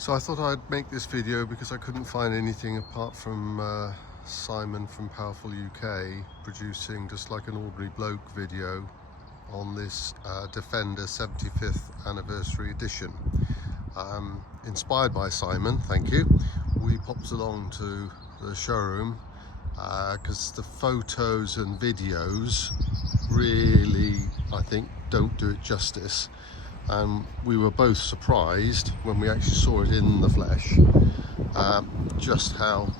So I thought I'd make this video because I couldn't find anything apart from Simon from Powerful UK producing just like an ordinary bloke video on this Defender 75th anniversary edition. Inspired by Simon, thank you, we popped along to the showroom because the photos and videos really, I think, don't do it justice. And we were both surprised when we actually saw it in the flesh, just how,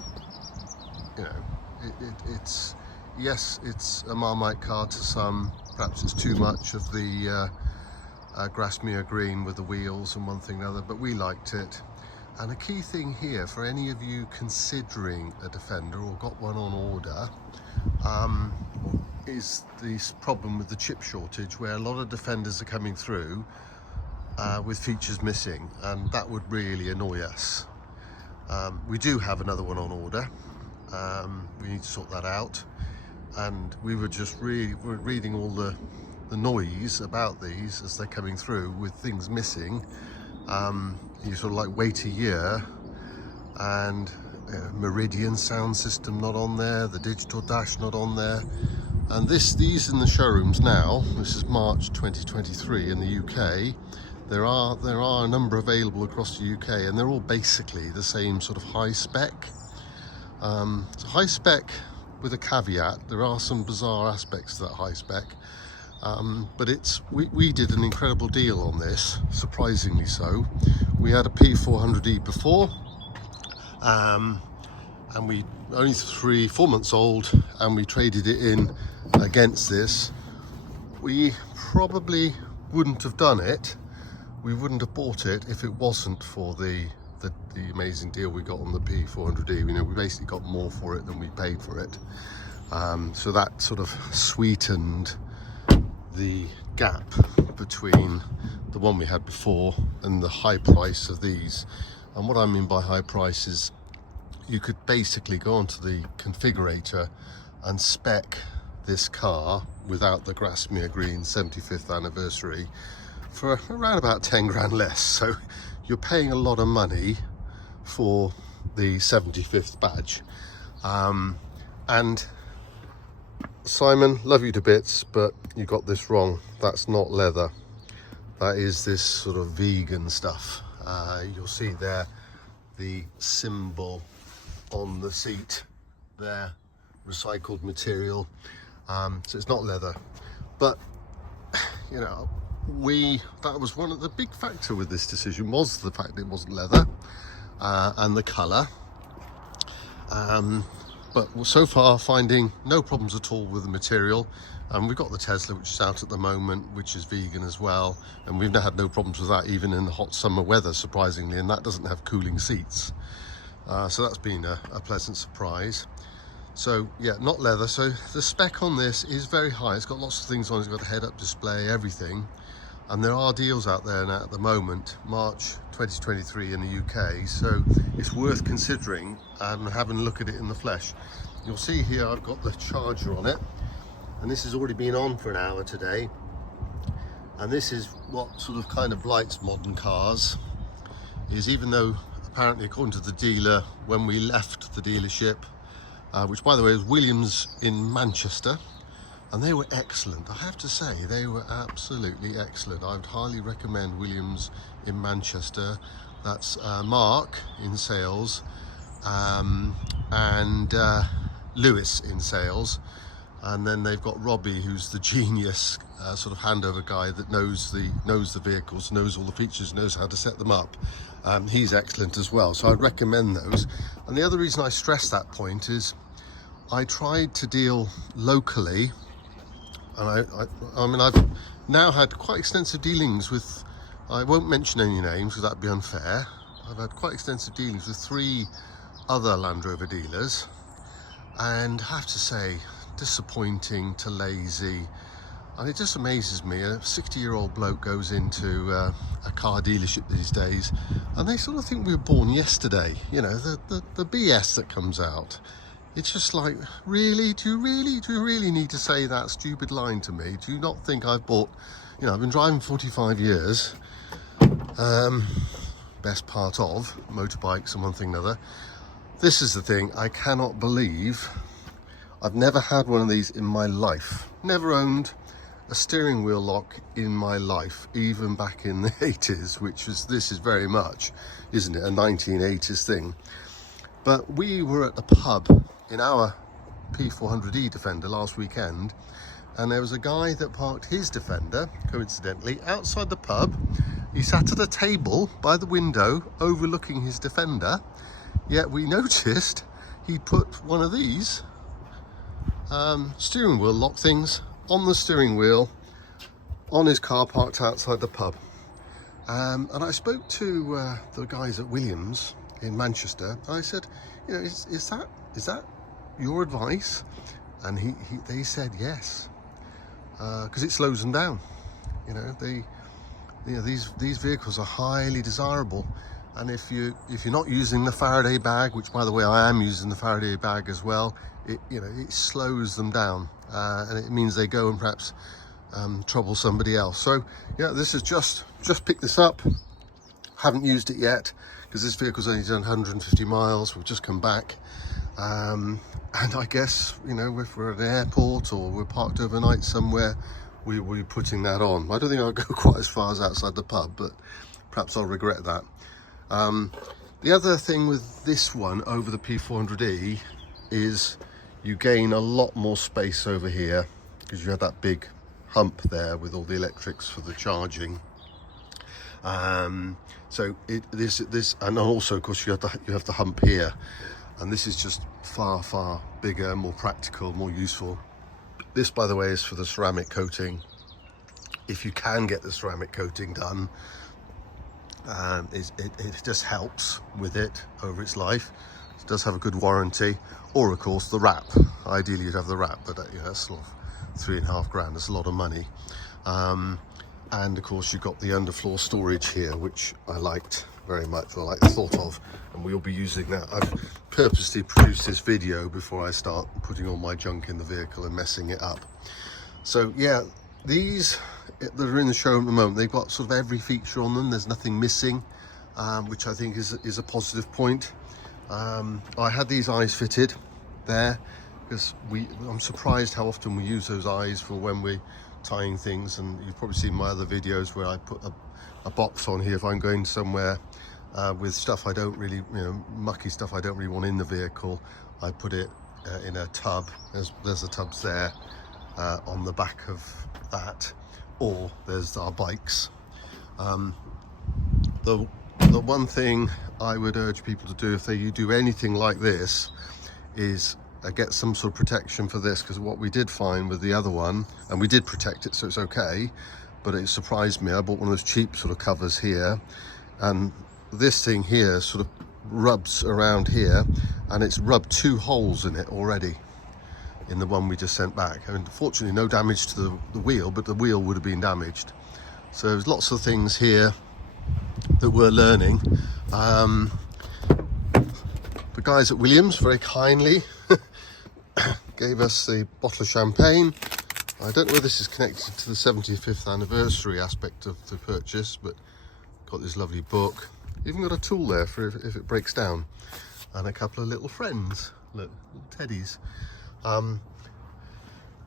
you know, it's yes, it's a Marmite car to some. Perhaps it's too much of the Grasmere green with the wheels and one thing and another, but we liked it. And a key thing here for any of you considering a Defender or got one on order is this problem with the chip shortage, where a lot of Defenders are coming through with features missing, and that would really annoy us. We do have another one on order. We need to sort that out, and we were just reading all the noise about these as they're coming through with things missing. You sort of like wait a year, and Meridian sound system not on there, the digital dash not on there, and these in the showrooms now. This is March 2023 in the UK. There are a number available across the UK, and they're all basically the same sort of high spec. It's high spec with a caveat. There are some bizarre aspects to that high spec, but we did an incredible deal on this, surprisingly so. We had a P400e before, and we only 3-4 months old, and we traded it in against this. We probably wouldn't have done it. We wouldn't have bought it if it wasn't for the amazing deal we got on the P400e. You know, we basically got more for it than we paid for it. So that sort of sweetened the gap between the one we had before and the high price of these. And what I mean by high price is you could basically go onto the configurator and spec this car without the Grasmere green 75th anniversary for around about 10 grand less. So you're paying a lot of money for the 75th badge. And Simon, love you to bits, but you got this wrong. That's not leather. That is this sort of vegan stuff. You'll see there the symbol on the seat there, recycled material. So it's not leather, but you know, that was one of the big factor with this decision, was the fact it wasn't leather and the colour. But so far finding no problems at all with the material. We've got the Tesla, which is out at the moment, which is vegan as well, and we've had no problems with that even in the hot summer weather, surprisingly, and that doesn't have cooling seats. So that's been a pleasant surprise. So yeah, not leather. So the spec on this is very high. It's got lots of things on it. It's got a head-up display, everything. And there are deals out there now at the moment, March 2023 in the UK. So it's worth considering and having a look at it in the flesh. You'll see here I've got the charger on it, and this has already been on for an hour today. And this is what sort of kind of lights modern cars, is even though apparently according to the dealer, when we left the dealership, which by the way is Williams in Manchester, and they were excellent. I have to say, they were absolutely excellent. I would highly recommend Williams in Manchester. That's Mark in sales, and Lewis in sales. And then they've got Robbie, who's the genius sort of handover guy that knows the vehicles, knows all the features, knows how to set them up. He's excellent as well, so I'd recommend those. And the other reason I stress that point is I tried to deal locally, and I mean I've now had quite extensive dealings with, I won't mention any names because that'd be unfair. I've had quite extensive dealings with 3 other Land Rover dealers, and I have to say, disappointing to lazy. And it just amazes me, a 60-year-old bloke goes into a car dealership these days and they sort of think we were born yesterday. You know, the BS that comes out. It's just like, really? Do you really need to say that stupid line to me? Do you not think I've bought, you know, I've been driving 45 years. best part of motorbikes and one thing or another. This is the thing, I cannot believe I've never had one of these in my life. Never owned a steering wheel lock in my life, even back in the 80s, which was, this is very much, isn't it, a 1980s thing. But we were at the pub in our P400e Defender last weekend, and there was a guy that parked his Defender, coincidentally, outside the pub. He sat at a table by the window overlooking his Defender, yet we noticed he'd put one of these steering wheel lock things on the steering wheel on his car parked outside the pub. And I spoke to the guys at Williams in Manchester, and I said, you know, is that your advice? And they said yes, because it slows them down. You know, these vehicles are highly desirable, and if you're not using the Faraday bag, which by the way I am using the Faraday bag as well, it slows them down, and it means they go and perhaps trouble somebody else. So yeah, this is just picked this up, haven't used it yet because this vehicle's only done 150 miles. We've just come back, and I guess, you know, if we're at an airport or we're parked overnight somewhere, we'll be putting that on. I don't think I'll go quite as far as outside the pub, but perhaps I'll regret that. The other thing with this one over the P400e is you gain a lot more space over here because you have that big hump there with all the electrics for the charging. So this, and also of course you have the hump here, and this is just far bigger, more practical, more useful. This, by the way, is for the ceramic coating. If you can get the ceramic coating done, it just helps with it over its life. It does have a good warranty, or of course the wrap. Ideally you'd have the wrap, but that's sort of £3.5 grand. That's a lot of money. And of course you've got the underfloor storage here, which I liked very much, or I like the thought of, and we'll be using that. I've purposely produced this video before I start putting all my junk in the vehicle and messing it up. So yeah, these that are in the showroom at the moment, they've got sort of every feature on them. There's nothing missing, which I think is a positive point. I had these eyes fitted there because I'm surprised how often we use those eyes for when we're tying things, and you've probably seen my other videos where I put a box on here if I'm going somewhere with stuff I don't really, mucky stuff I don't really want in the vehicle. I put it in a tub. There's the tubs there on the back of that, or there's our bikes. The one thing I would urge people to do if you do anything like this is get some sort of protection for this, because what we did find with the other one, and we did protect it so it's okay, but it surprised me. I bought one of those cheap sort of covers here, and this thing here sort of rubs around here, and it's rubbed 2 holes in it already in the one we just sent back. I mean, fortunately no damage to the wheel, but the wheel would have been damaged. So there's lots of things here that we're learning. The guys at Williams very kindly gave us a bottle of champagne. I don't know whether this is connected to the 75th anniversary aspect of the purchase, but got this lovely book. Even got a tool there for if it breaks down, and a couple of little friends. Look, little teddies.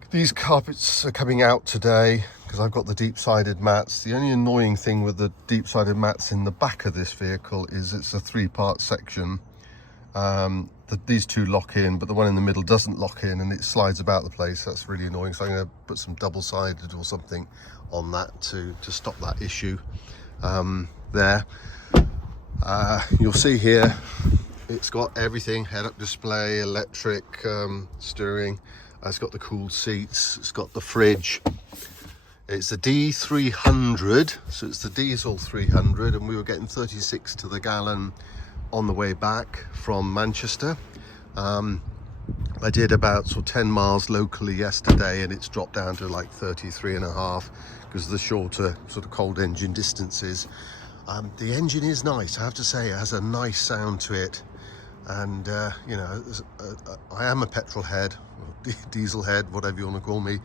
These carpets are coming out today because I've got the deep-sided mats. The only annoying thing with the deep-sided mats in the back of this vehicle is it's a 3-part section. These 2 lock in, but the one in the middle doesn't lock in, and it slides about the place. That's really annoying, so I'm going to put some double-sided or something on that to stop that issue there. You'll see here it's got everything: head-up display, electric steering, it's got the cooled seats, it's got the fridge. It's the D300, so it's the diesel 300, and we were getting 36 to the gallon on the way back from Manchester. I did about sort of 10 miles locally yesterday, and it's dropped down to like 33.5 because of the shorter sort of cold engine distances. The engine is nice, I have to say. It has a nice sound to it, and I am a petrol head, or diesel head, whatever you want to call me.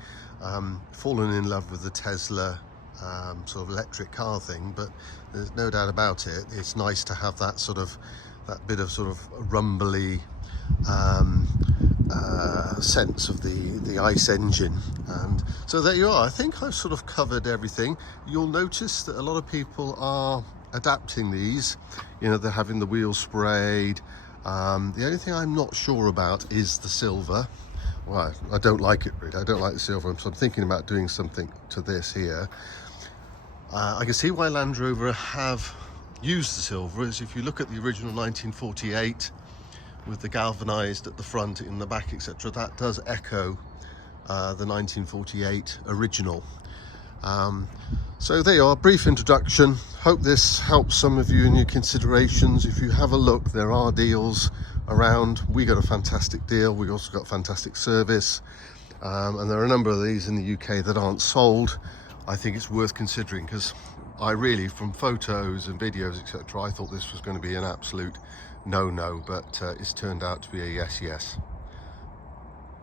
Fallen in love with the Tesla sort of electric car thing, but there's no doubt about it, it's nice to have that sort of, that bit of sort of rumbly sense of the ICE engine. And so there you are. I think I've sort of covered everything. You'll notice that a lot of people are adapting these, you know, they're having the wheels sprayed. The only thing I'm not sure about is the silver. Well, I don't like it really. I don't like the silver, so I'm thinking about doing something to this here. I can see why Land Rover have used the silver, as if you look at the original 1948 with the galvanized at the front, in the back, etc., that does echo the 1948 original. So there you are, brief introduction. Hope this helps some of you in your considerations. If you have a look, there are deals around. We got a fantastic deal. We also got fantastic service, and there are a number of these in the UK that aren't sold. I think it's worth considering, because I really, from photos and videos, etc., I thought this was going to be an absolute no-no, but it's turned out to be a yes.